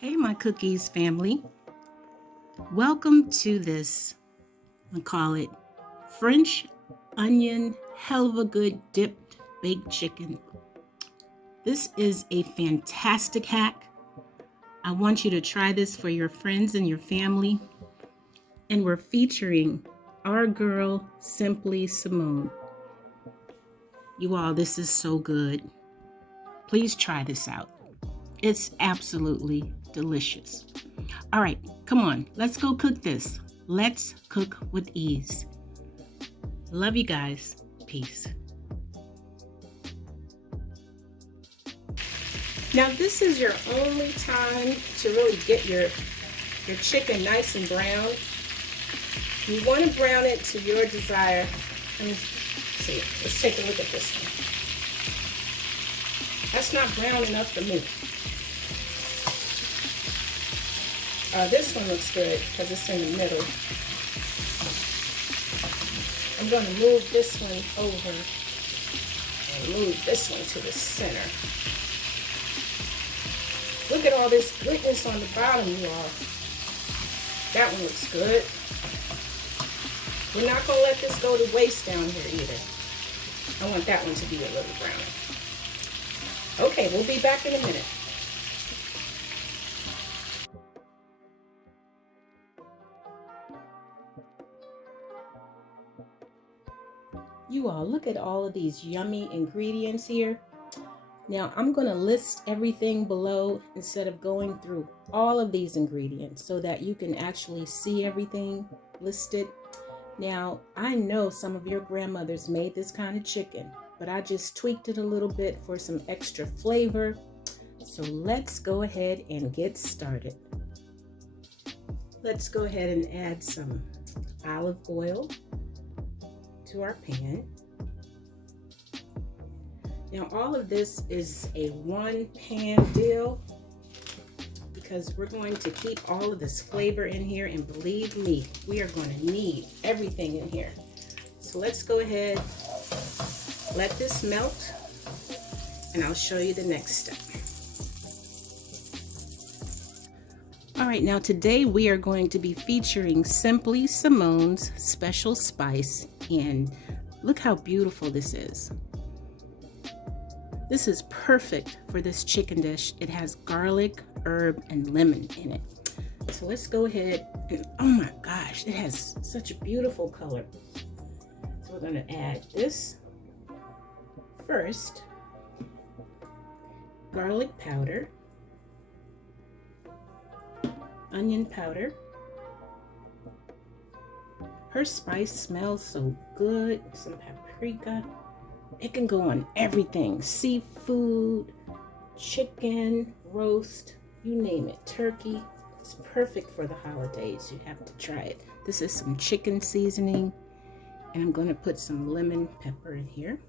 Hey, my cookies family. Welcome to this, I call it French onion hell of a good dipped baked chicken. This is a fantastic hack. I want you to try this for your friends and your family. And we're featuring our girl, Simply Simone. You all, this is so good. Please try this out. It's absolutely delicious. All right, come on, let's go cook this. Let's cook with ease. Love you guys. Peace. Now, this is your only time to really get your chicken nice and brown. You want to brown it to your desire. Let me see. Let's take a look at this one. That's not brown enough for me. This one looks good because it's in the middle. I'm going to move this one over and move this one to the center. Look at all this goodness on the bottom, you all. That one looks good. We're not going to let this go to waste down here either. I want that one to be a little brown. Okay, we'll be back in a minute. You all, look at all of these yummy ingredients here. Now, I'm going to list everything below instead of going through all of these ingredients so that you can actually see everything listed. Now, I know some of your grandmothers made this kind of chicken, but I just tweaked it a little bit for some extra flavor. So let's go ahead and get started. Let's go ahead and add some olive oil to our pan. Now, all of this is a one pan deal because we're going to keep all of this flavor in here, and believe me, we are going to need everything in here. So let's go ahead, let this melt, and I'll show you the next step. All right, now today we are going to be featuring Simply Simone's special spice, and look how beautiful this is. This is perfect for this chicken dish. It has garlic, herb, and lemon in it. So let's go ahead and, oh my gosh, it has such a beautiful color. So we're gonna add this first, garlic powder, onion powder. Her spice smells so good. Some paprika. It can go on everything. Seafood, chicken, roast, you name it. Turkey. It's perfect for the holidays. You have to try it. This is some chicken seasoning. And I'm going to put some lemon pepper in here.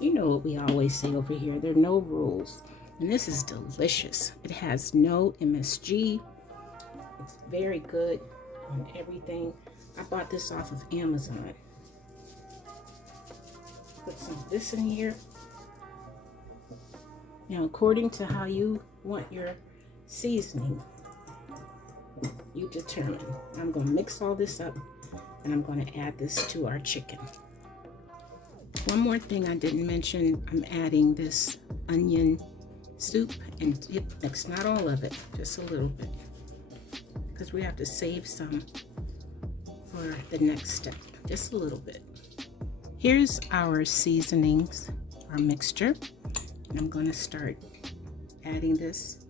You know what we always say over here. There are no rules. And this is delicious. It has no MSG. It's very good on everything. I bought this off of Amazon. Put some of this in here. Now, according to how you want your seasoning, you determine. I'm going to mix all this up, and I'm going to add this to our chicken. One more thing I didn't mention, I'm adding this onion soup, and it's not all of it, just a little bit, because we have to save some for the next step, just a little bit. Here's our seasonings, our mixture, and I'm going to start adding this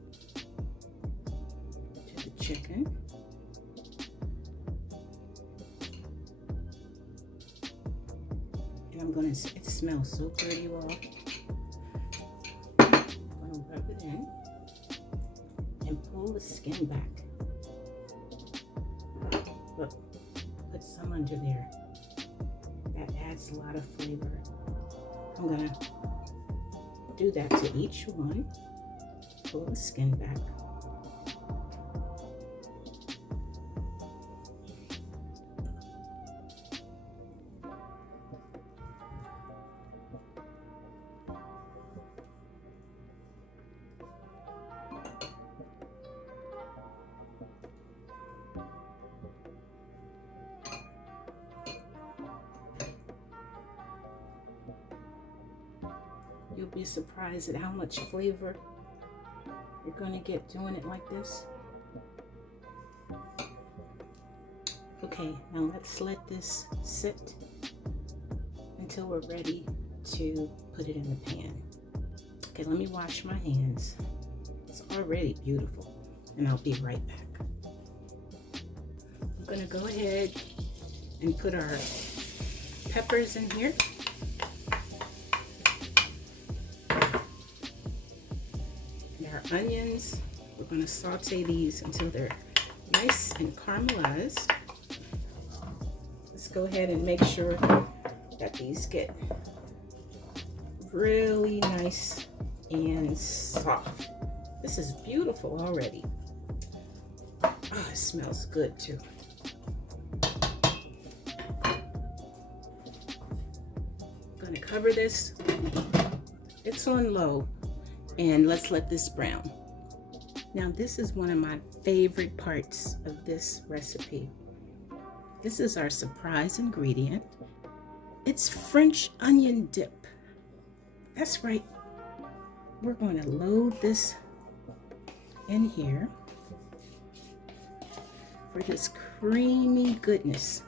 to the chicken. And I'm going to, it smells so good, you all. I'm going to rub it in and pull the skin back. Look, put some under there. That adds a lot of flavor. I'm gonna do that to each one. Pull the skin back. be surprised at how much flavor you're gonna get doing it like this. Okay, now let's let this sit until we're ready to put it in the pan. Okay, let me wash my hands. It's already beautiful, and I'll be right back. I'm gonna go ahead and put our peppers in here. And our onions, we're gonna saute these until they're nice and caramelized. Let's go ahead and make sure that these get really nice and soft. This is beautiful already. Oh, it smells good too. I'm gonna cover this. It's on low, and let's let this brown. Now this is one of my favorite parts of this recipe. This is our surprise ingredient. It's French onion dip. That's right. We're going to load this in here for this creamy goodness.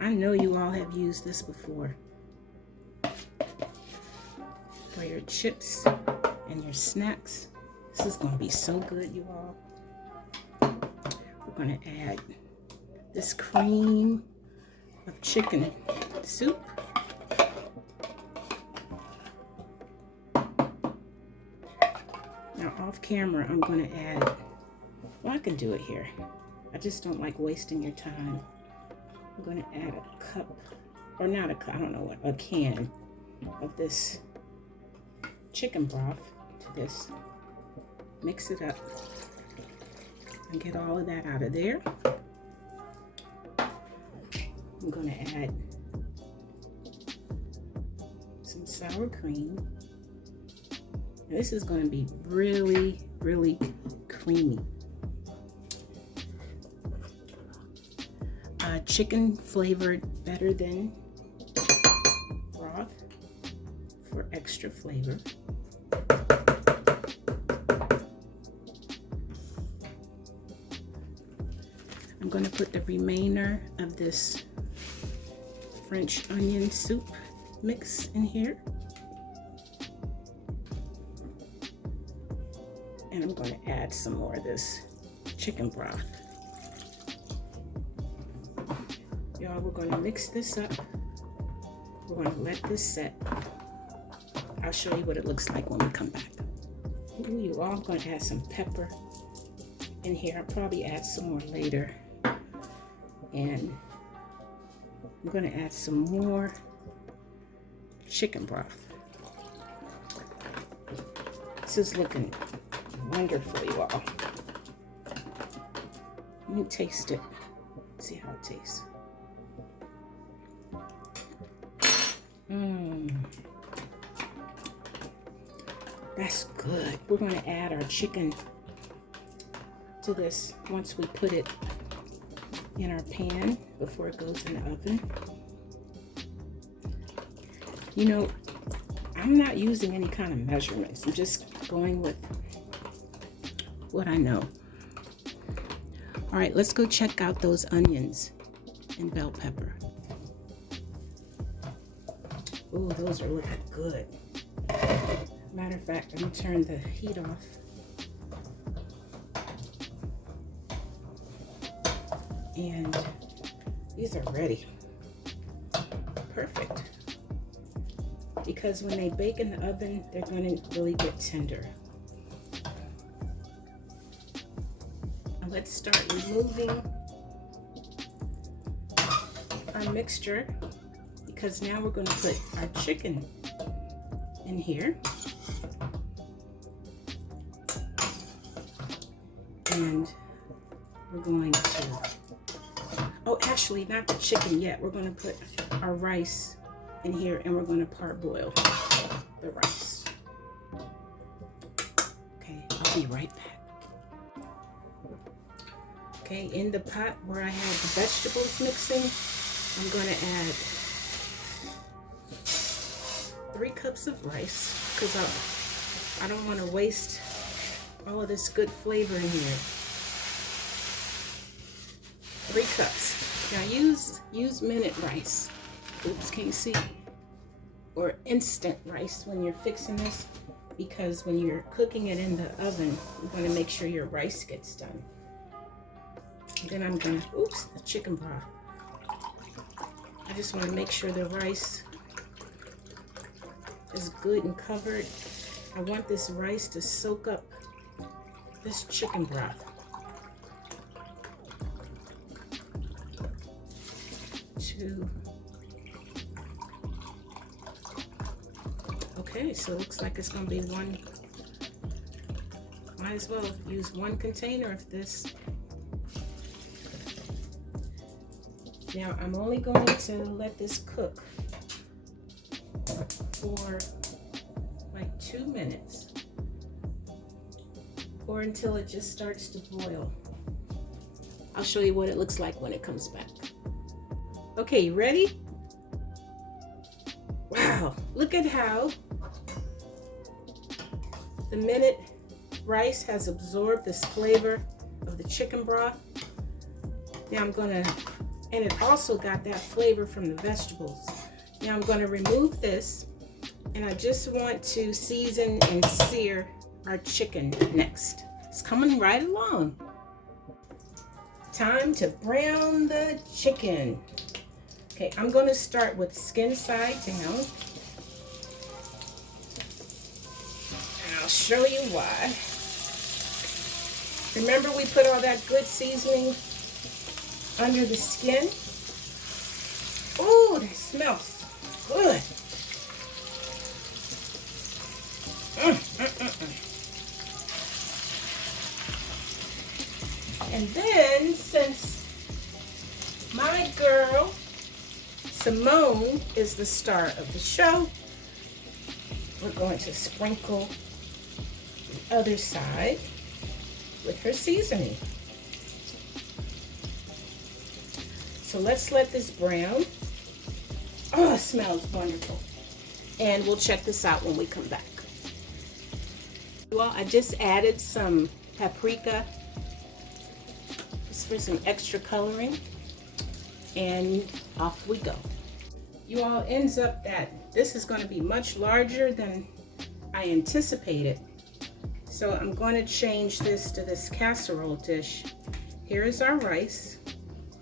I know you all have used this before for your chips and your snacks. This is going to be so good, you all. We're going to add this cream of chicken soup. Now off camera, I'm going to add, well, I can do it here. I just don't like wasting your time. I'm going to add a cup, or not a cup, I don't know what, a can of this chicken broth to this. Mix it up and get all of that out of there. I'm going to add some sour cream. And this is going to be really, really creamy. Chicken flavored better than broth for extra flavor. I'm going to put the remainder of this French onion soup mix in here. And I'm going to add some more of this chicken broth. Y'all, we're going to mix this up. We're going to let this set. I'll show you what it looks like when we come back. Ooh, you all, I'm going to add some pepper in here. I'll probably add some more later. And I'm going to add some more chicken broth. This is looking wonderful, you all. Let me taste it. See how it tastes. That's good. We're going to add our chicken to this once we put it in our pan before it goes in the oven. You know, I'm not using any kind of measurements. I'm just going with what I know. All right, let's go check out those onions and bell pepper. Oh, those are looking good. Matter of fact, let me turn the heat off. And these are ready. Perfect. Because when they bake in the oven, they're going to really get tender. Now let's start removing our mixture, because now we're going to put our chicken in here. And we're going to, oh, actually not the chicken yet. We're going to put our rice in here, and we're going to parboil the rice. Okay, I'll be right back. Okay, in the pot where I had the vegetables mixing, I'm going to add 3 cups of rice because I don't want to waste all of this good flavor in here. 3 cups. Now use minute rice. Oops, can you see? Or instant rice when you're fixing this, because when you're cooking it in the oven, you want to make sure your rice gets done. And then I'm gonna, oops, the chicken broth. I just want to make sure the rice is good and covered. I want this rice to soak up this chicken broth. Okay, so it looks like it's going to be one. Might as well use 1 container of this. Now I'm only going to let this cook for like 2 minutes, or until it just starts to boil. I'll show you what it looks like when it comes back. Okay, you ready? Wow, look at how the minute rice has absorbed this flavor of the chicken broth. Now I'm gonna, and it also got that flavor from the vegetables. Now I'm gonna remove this, and I just want to season and sear our chicken next. It's coming right along. Time to brown the chicken. Okay, I'm gonna start with skin side down. And I'll show you why. Remember we put all that good seasoning under the skin? Ooh, that smells good. And then, since my girl Simone is the star of the show, we're going to sprinkle the other side with her seasoning. So let's let this brown. Oh, it smells wonderful. And we'll check this out when we come back. Well, I just added some paprika just for some extra coloring, and off we go. You all, ends up that this is going to be much larger than I anticipated. So I'm going to change this to this casserole dish. Here is our rice,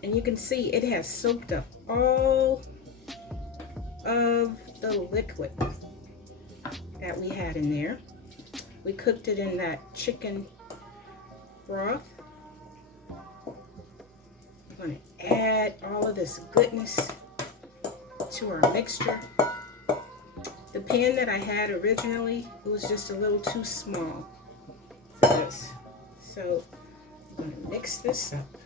and you can see it has soaked up all of the liquid that we had in there. We cooked it in that chicken broth. I'm going to add all of this goodness to our mixture. The pan that I had originally, it was just a little too small for this. So I'm going to mix this up.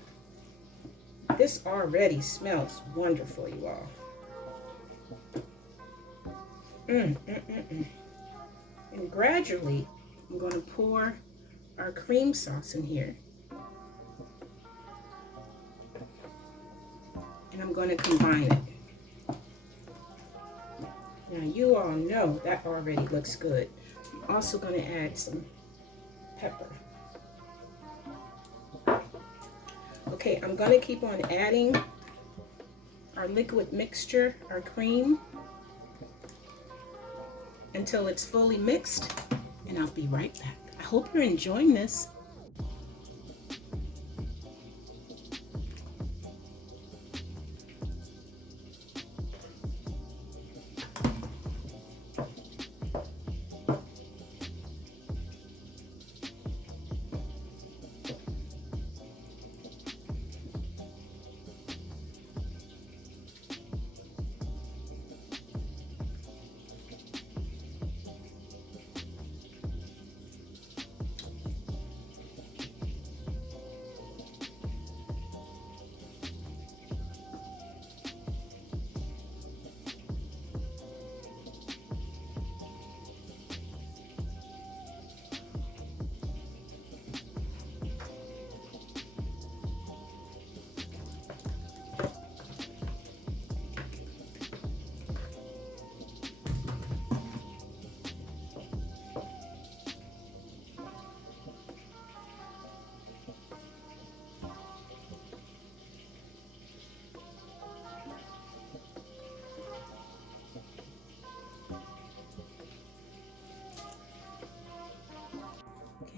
This already smells wonderful, you all. And gradually, I'm going to pour our cream sauce in here. And I'm going to combine it. Now, you all know that already looks good. I'm also going to add some pepper. Okay, I'm going to keep on adding our liquid mixture, our cream, until it's fully mixed, and I'll be right back. I hope you're enjoying this.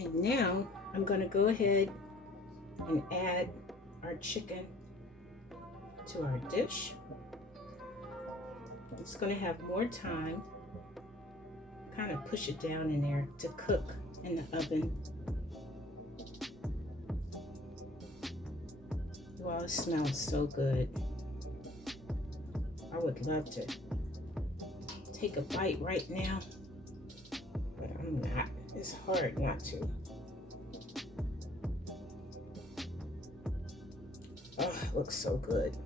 And now I'm going to go ahead and add our chicken to our dish. It's going to have more time. Kind of push it down in there to cook in the oven. Wow, it smells so good. I would love to take a bite right now, but I'm not. It's hard not to. Oh, it looks so good.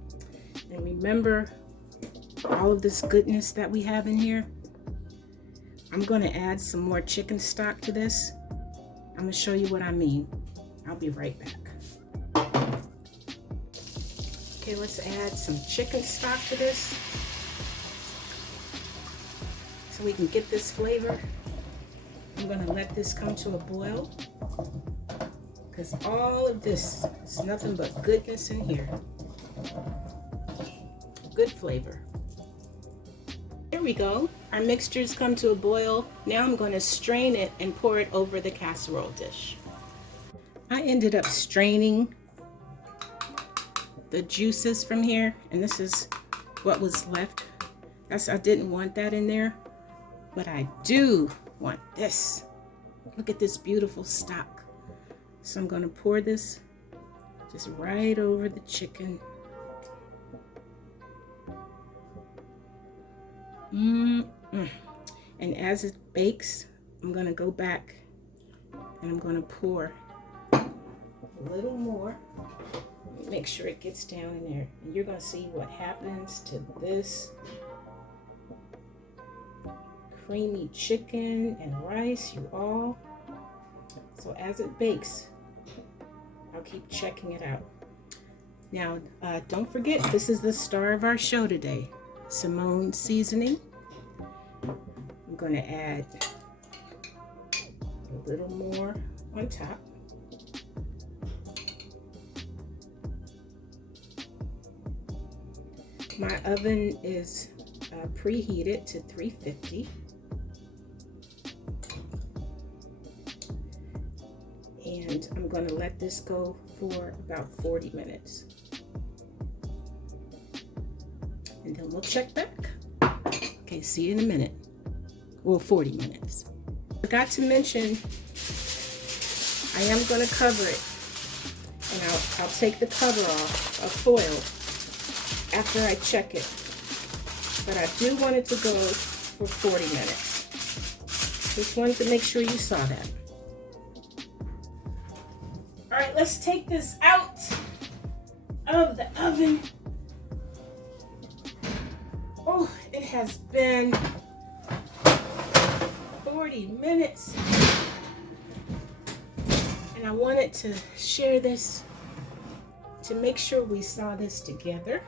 And remember all of this goodness that we have in here? I'm going to add some more chicken stock to this. I'm going to show you what I mean. I'll be right back. Okay, let's add some chicken stock to this so we can get this flavor. I'm going to let this come to a boil because all of this is nothing but goodness in here. Good flavor. Here we go. Our mixture's come to a boil. Now I'm going to strain it and pour it over the casserole dish. I ended up straining the juices from here, and this is what was left. I didn't want that in there, but I do want this. Look at this beautiful stock. So I'm going to pour this just right over the chicken. And as it bakes, I'm going to go back and I'm going to pour a little more. Make sure it gets down in there, and you're going to see what happens to this creamy chicken and rice, you all. So as it bakes, I'll keep checking it out. Now, don't forget, this is the star of our show today, Simone seasoning. I'm going to add a little more on top. My oven is preheated to 350. And I'm going to let this go for about 40 minutes. And then we'll check back. Okay, see you in a minute. Well, 40 minutes. Forgot to mention, I am going to cover it. And I'll take the cover off of foil after I check it, but I do want it to go for 40 minutes. Just wanted to make sure you saw that. All right, let's take this out of the oven. Oh, it has been 40 minutes, and I wanted to share this to make sure we saw this together.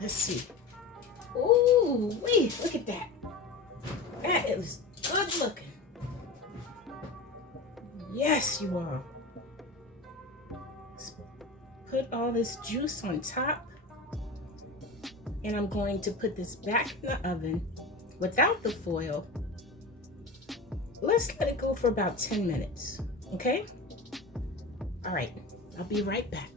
Let's see. Ooh, wait, look at that. That is good looking. Yes, you all. Let's put all this juice on top. And I'm going to put this back in the oven without the foil. Let's let it go for about 10 minutes, okay? All right, I'll be right back.